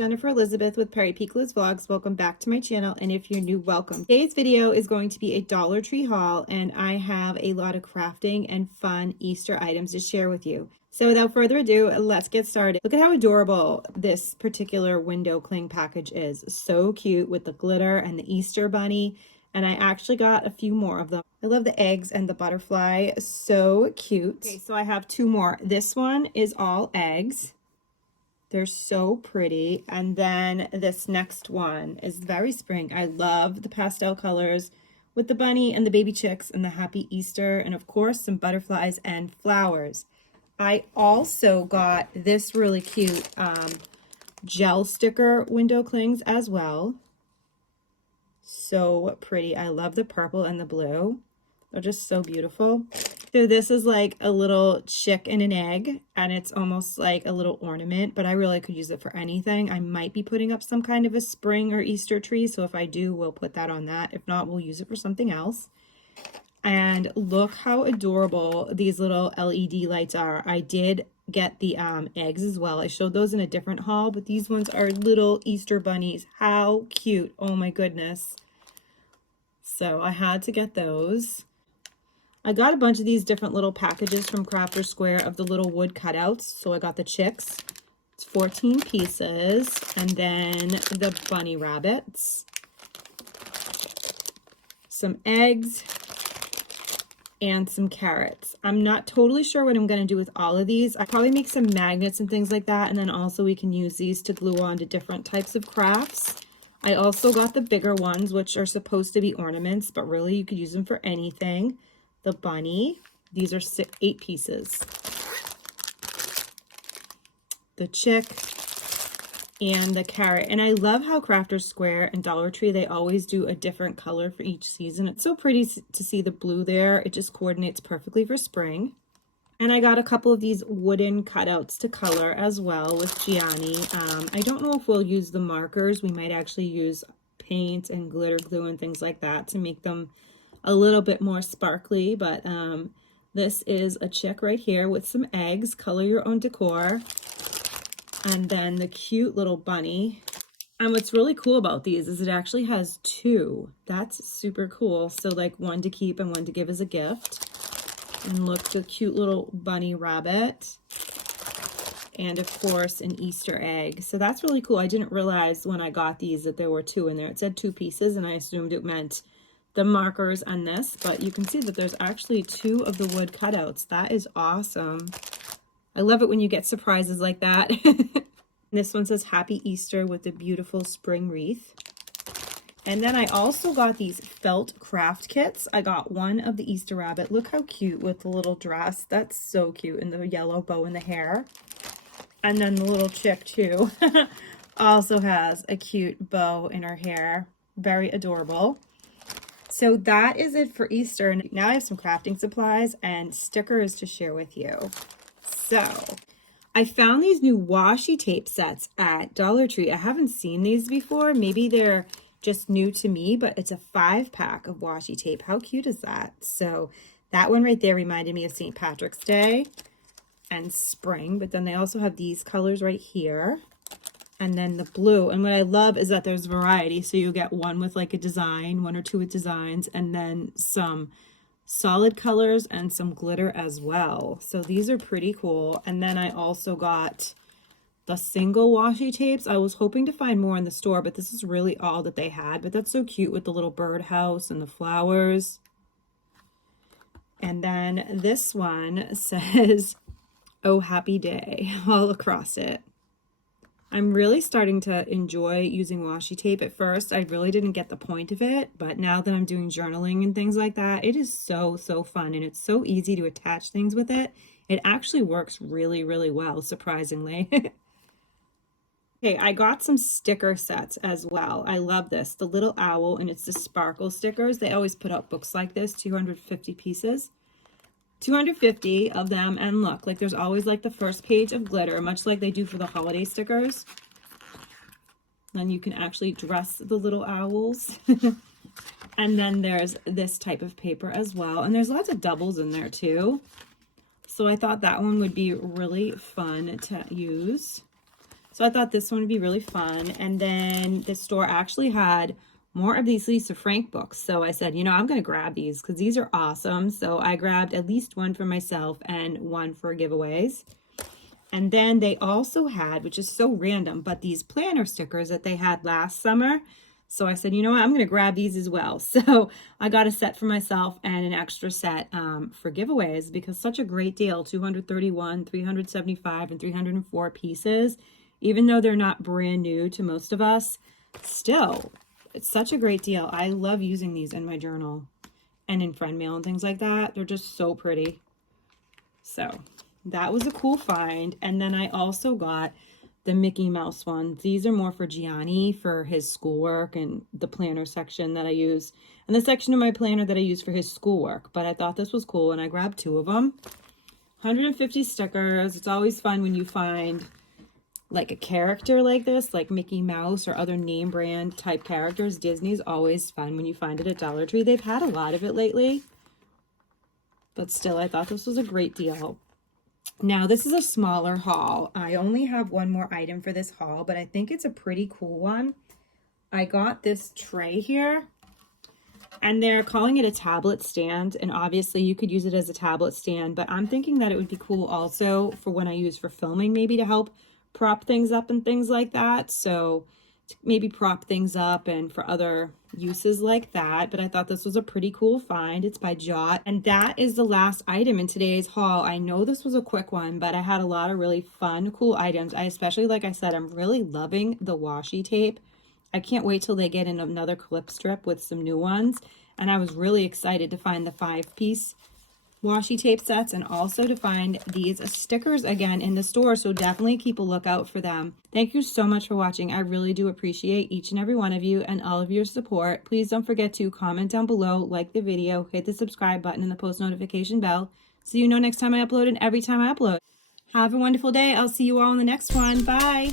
Jennifer Elizabeth with Perry Picolo's Vlogs. Welcome back to my channel, and if you're new, welcome. Today's video is going to be a Dollar Tree haul, and I have a lot of crafting and fun Easter items to share with you. So without further ado, let's get started. Look at how adorable this particular window cling package is. So cute with the glitter and the Easter bunny, and I actually got a few more of them. I love the eggs and the butterfly, so cute. Okay, so I have two more. This one is all eggs. They're so pretty. And then this next one is very spring. I love the pastel colors with the bunny and the baby chicks and the happy Easter, and of course some butterflies and flowers. I also got this really cute gel sticker window clings as well. So pretty. I love the purple and the blue. They're just so beautiful. So this is like a little chick and an egg, and it's almost like a little ornament, but I really could use it for anything. I might be putting up some kind of a spring or Easter tree, so if I do, we'll put that on that. If not, we'll use it for something else. And look how adorable these little LED lights are. I did get the eggs as well. I showed those in a different haul, but these ones are little Easter bunnies. How cute. Oh my goodness. So I had to get those. I got a bunch of these different little packages from Crafter Square of the little wood cutouts. So I got the chicks. It's 14 pieces. And then the bunny rabbits. Some eggs. And some carrots. I'm not totally sure what I'm going to do with all of these. I probably make some magnets and things like that. And then also we can use these to glue on to different types of crafts. I also got the bigger ones, which are supposed to be ornaments, but really you could use them for anything. The bunny, these are 8 pieces. The chick and the carrot. And I love how Crafter Square and Dollar Tree, they always do a different color for each season. It's so pretty to see the blue there. It just coordinates perfectly for spring. And I got a couple of these wooden cutouts to color as well with Gianni. I don't know if we'll use the markers. We might actually use paint and glitter glue and things like that to make them a little bit more sparkly, but this is a chick right here with some eggs. Color your own decor. And then the cute little bunny. And what's really cool about these is it actually has 2. That's super cool. So like one to keep and one to give as a gift. And look, the cute little bunny rabbit. And of course an Easter egg. So that's really cool. I didn't realize when I got these that there were 2 in there. It said 2 pieces and I assumed it meant the markers and this, but you can see that there's actually 2 of the wood cutouts. That is awesome. I love it when you get surprises like that. This one says Happy Easter with the beautiful spring wreath. And then I also got these felt craft kits. I got one of the Easter rabbit. Look how cute with the little dress. That's so cute, and the yellow bow in the hair. And then the little chick too also has a cute bow in her hair. Very adorable. So that is it for Easter. And now I have some crafting supplies and stickers to share with you. So I found these new washi tape sets at Dollar Tree. I haven't seen these before. Maybe they're just new to me, but it's a 5-pack of washi tape. How cute is that? So that one right there reminded me of St. Patrick's Day and spring, but then they also have these colors right here. And then the blue. And what I love is that there's variety. So you get one with like a design, 1 or 2 with designs, and then some solid colors and some glitter as well. So these are pretty cool. And then I also got the single washi tapes. I was hoping to find more in the store, but this is really all that they had. But that's so cute with the little birdhouse and the flowers. And then this one says, "Oh, happy day," all across it. I'm really starting to enjoy using washi tape. At first, I really didn't get the point of it, but now that I'm doing journaling and things like that, it is so fun, and it's so easy to attach things with it. It actually works really, really well, surprisingly. Okay, I got some sticker sets as well. I love this, the little owl, and it's the sparkle stickers. They always put out books like this, 250 pieces. 250 of them, and look, like there's always like the first page of glitter, much like they do for the holiday stickers. Then you can actually dress the little owls. And then there's this type of paper as well, and there's lots of doubles in there too. So I thought that one would be really fun to use. So I thought this one would be really fun. And then the store actually had more of these Lisa Frank books. So I said, you know, I'm going to grab these because these are awesome. So I grabbed at least one for myself and one for giveaways. And then they also had, which is so random, but these planner stickers that they had last summer. So I said, you know what, I'm going to grab these as well. So I got a set for myself and an extra set for giveaways because such a great deal, 231, 375, and 304 pieces. Even though they're not brand new to most of us, still, it's such a great deal. I love using these in my journal and in friend mail and things like that. They're just so pretty. So that was a cool find. And then I also got the Mickey Mouse ones. These are more for Gianni for his schoolwork and the planner section that I use. And the section of my planner that I use for his schoolwork. But I thought this was cool and I grabbed 2 of them. 150 stickers. It's always fun when you find like a character like this, like Mickey Mouse or other name brand type characters. Disney's always fun when you find it at Dollar Tree. They've had a lot of it lately. But still, I thought this was a great deal. Now, this is a smaller haul. I only have one more item for this haul, but I think it's a pretty cool one. I got this tray here, and they're calling it a tablet stand, and obviously you could use it as a tablet stand, but I'm thinking that it would be cool also for when I use for filming, maybe to help prop things up and things like that. So maybe prop things up and for other uses like that. But I thought this was a pretty cool find. It's by Jot. And that is the last item in today's haul. I know this was a quick one, but I had a lot of really fun, cool items. I especially, like I said, I'm really loving the washi tape. I can't wait till they get in another clip strip with some new ones. And I was really excited to find the 5-piece washi tape sets and also to find these stickers again in the store, so definitely keep a lookout for them. Thank you so much for watching. I really do appreciate each and every one of you and all of your support. Please don't forget to comment down below, like the video, hit the subscribe button and the post notification bell so you know next time I upload and every time I upload. Have a wonderful day. I'll see you all in the next one. Bye.